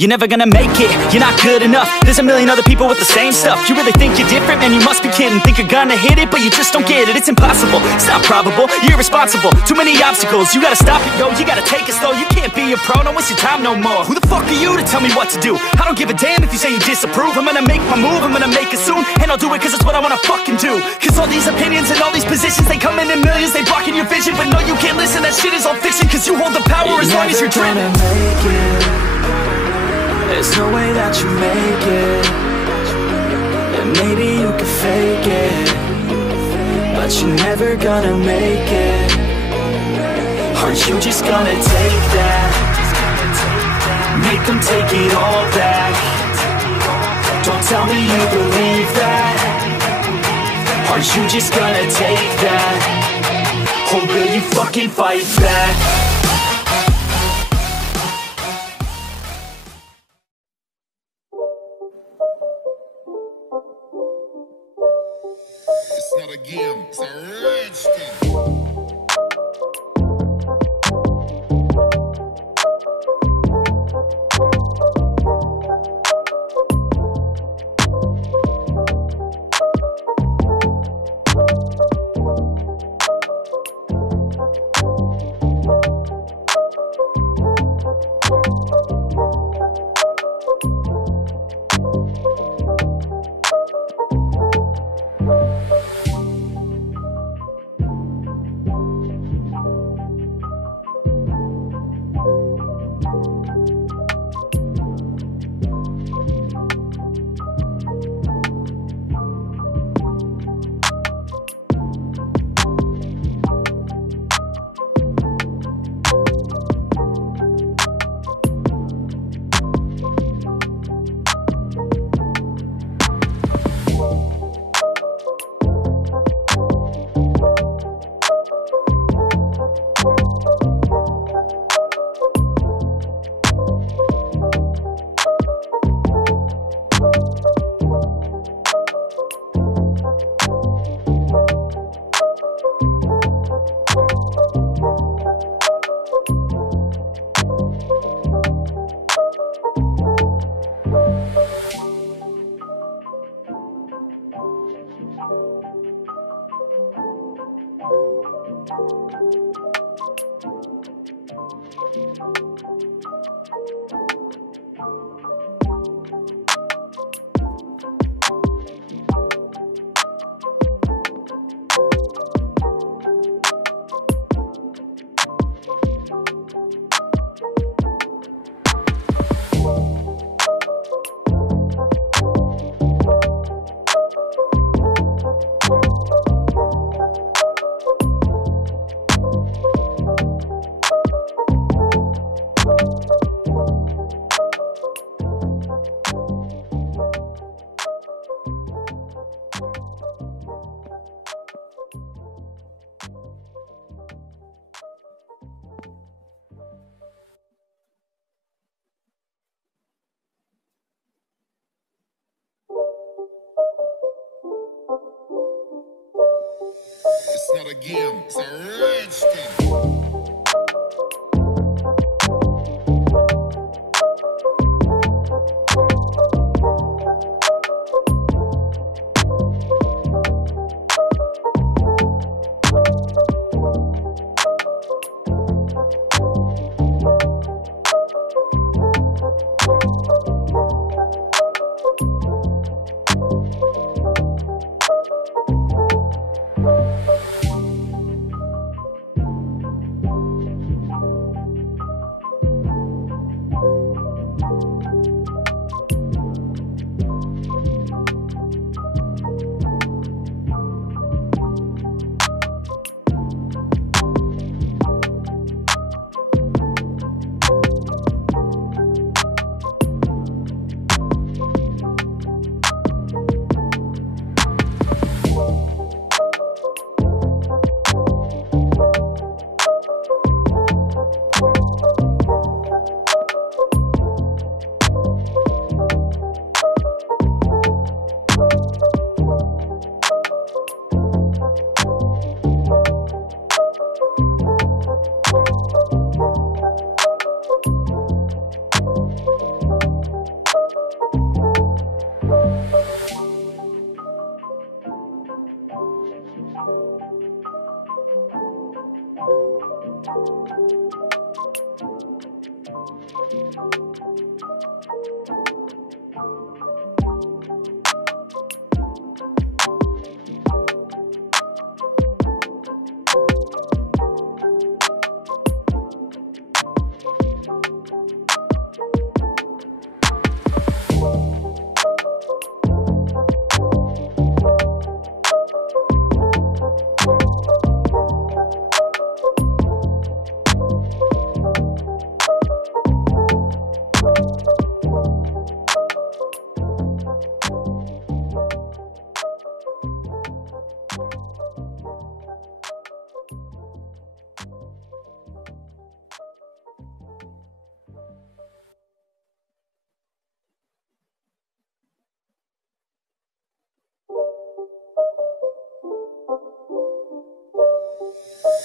You're never gonna make it, you're not good enough. There's a million other people with the same stuff. You really think you're different? Man, you must be kidding. Think you're gonna hit it, but you just don't get it. It's impossible, it's not probable, you're irresponsible. Too many obstacles, you gotta stop it, yo. You gotta take it slow, you can't be a pro. Don't waste your time no more. Who the fuck are you to tell me what to do? I don't give a damn if you say you disapprove. I'm gonna make my move, I'm gonna make it soon. And I'll do it cause it's what I wanna fucking do. Cause all these opinions and all these positions, they come in millions, they blocking your vision. But no, you can't listen, that shit is all fiction. Cause you hold the power as long as you're dreaming. There's no way that you make it. And maybe you can fake it, but you're never gonna make it. Aren't you just gonna take that? Make them take it all back. Don't tell me you believe that. Aren't you just gonna take that? Or will you fucking fight back? It's not a game, it's a rage thing. It's not a game, it's a rage thing.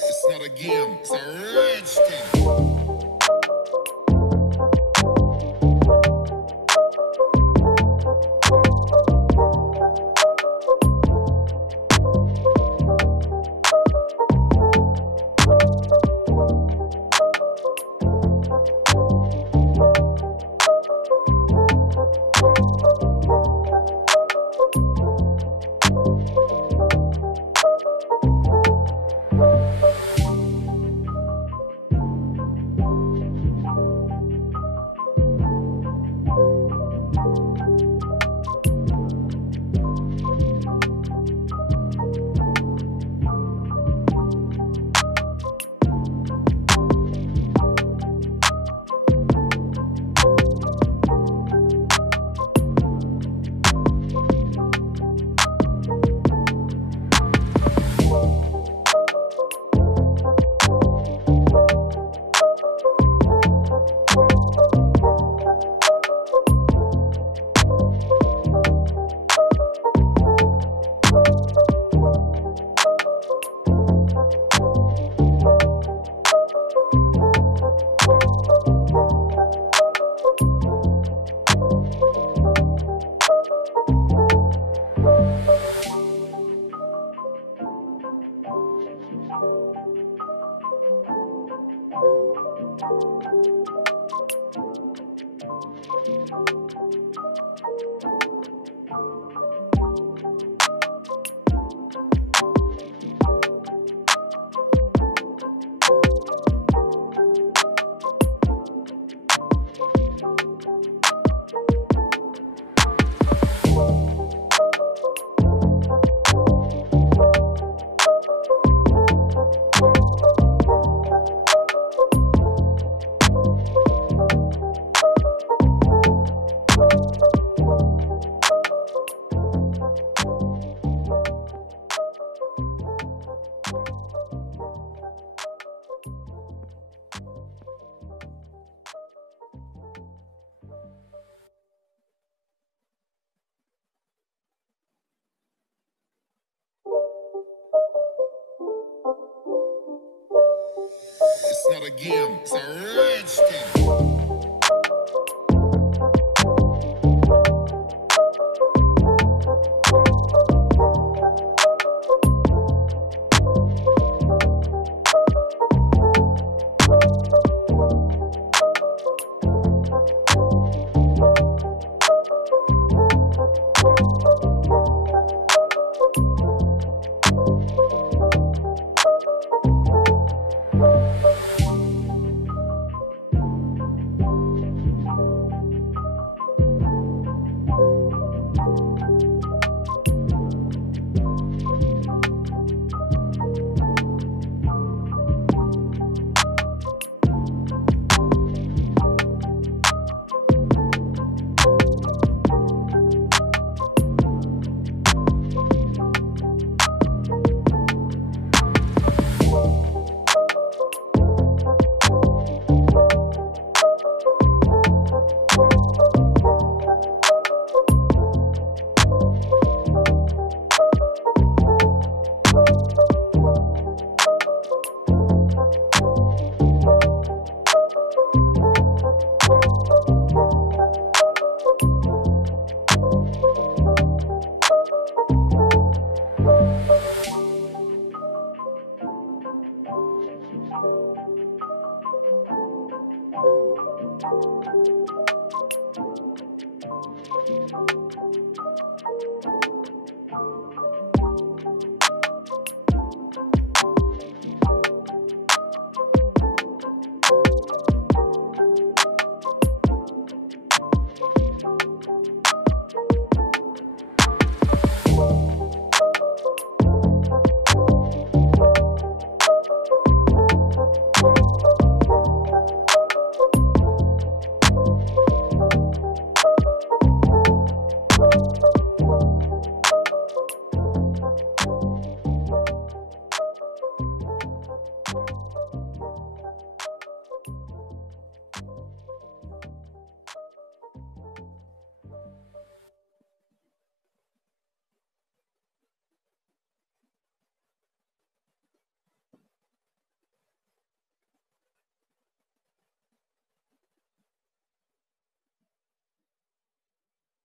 It's not a game, it's a rich thing. It's not a game, it's a rich thing. you.